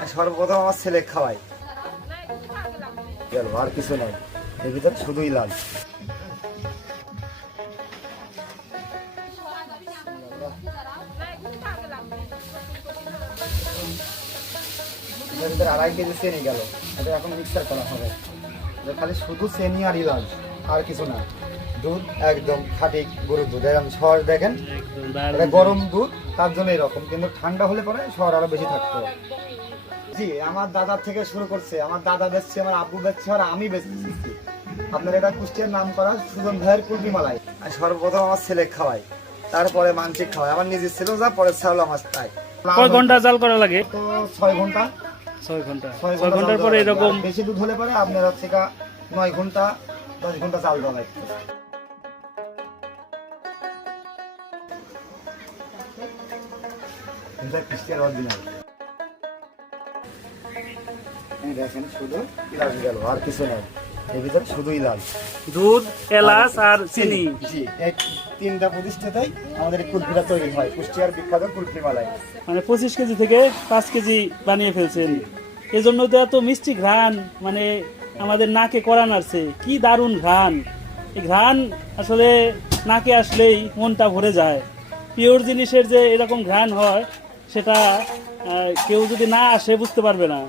আর সর্বপ্রথম আমার ছেলে খাওয়াই। আর কিছু নাই। এর ভিতর শুধুই লাল। আড়াই কেজি চেনি গেল। এটা এখন মিক্সার করা হবে। খালি শুধু চেনি আর ইলাচ আর কিছু না। দুধ একদম খাঁটি গরুর দুধ। এরকম শহর দেখেন। এটা গরম দুধ তার জন্য এরকম। কিন্তু ঠান্ডা হলে পরে শহর আরও বেশি থাকতো জি আমার দাদার থেকে শুরু করছে আমার দাদা বেচছে আমার আব্বু বেচছে আর আমি বেচছি আপনার এটা কুষ্টিয়ার নাম করা সুজন ভাইয়ের কুলবি মালাই আর সর্বপ্রথম আমার ছেলে খাওয়াই তারপরে মানসিক খাওয়াই আমার নিজের ছিল যা পরে ছাড়লো আমার তাই। কয় ঘণ্টা জাল করা লাগে? তো ছয় ঘণ্টা। ছয় ঘণ্টা। ছয় ঘণ্টার পরে এরকম বেশি দুধ হলে পরে আপনার হচ্ছে নয় ঘণ্টা দশ ঘণ্টা চাল দেওয়া লাগবে এটা অরিজিনাল দেখেন শুধু ইলাচ গেল আর কিছু নাই। এর ভিতরে শুধু ইলাচ দুধ এলাচ আর চিনি। জি এই তিনটা প্রতিষ্ঠাতেই আমাদের কুলফিটা তৈরি হয় কুষ্টিয়ার বিখ্যাত কুলফি মালাই। মানে পঁচিশ কেজি থেকে পাঁচ কেজি বানিয়ে ফেলছেন। এই জন্য তো এত মিষ্টি ঘ্রাণ মানে আমাদের নাকে করা নাড়ছে। কি দারুণ ঘ্রাণ। এই ঘ্রাণ আসলে নাকে আসলেই মনটা ভরে যায়। পিওর জিনিসের যে এরকম ঘ্রাণ হয় সেটা কেউ যদি না আসে বুঝতে পারবে না।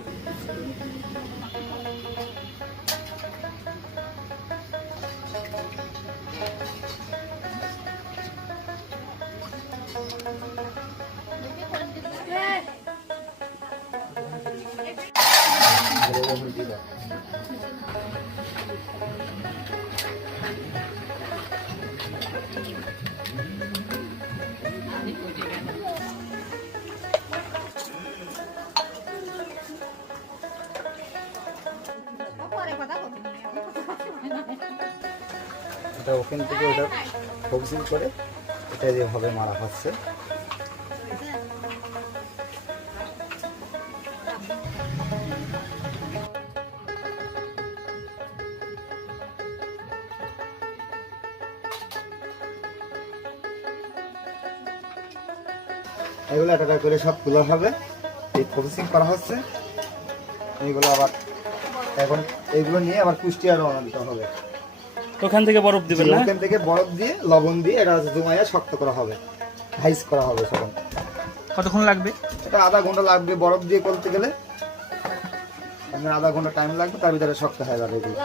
এটা ওখান থেকে ওটা ফোকসিং করে, এটা যেভাবে মারা হচ্ছে। এগুলো একটা করে সব তোলা হবে। এই ফোকসিং করা হচ্ছে। এইগুলো আবার এখন এইগুলো নিয়ে আবার কুষ্টিয়া রওনা দিতে হবে। ওখান থেকে বরফ দিবেন না? ওখান থেকে বরফ দিয়ে লবণ দিয়ে এটা জমাইয়া শক্ত করা হবে হাইস করা হবে তখন কতক্ষণ লাগবে? এটা আধা ঘণ্টা লাগবে বরফ দিয়ে করতে গেলে। আপনার আধা ঘণ্টা টাইম লাগবে তার ভিতরে শক্ত হয়ে যাবে এগুলো।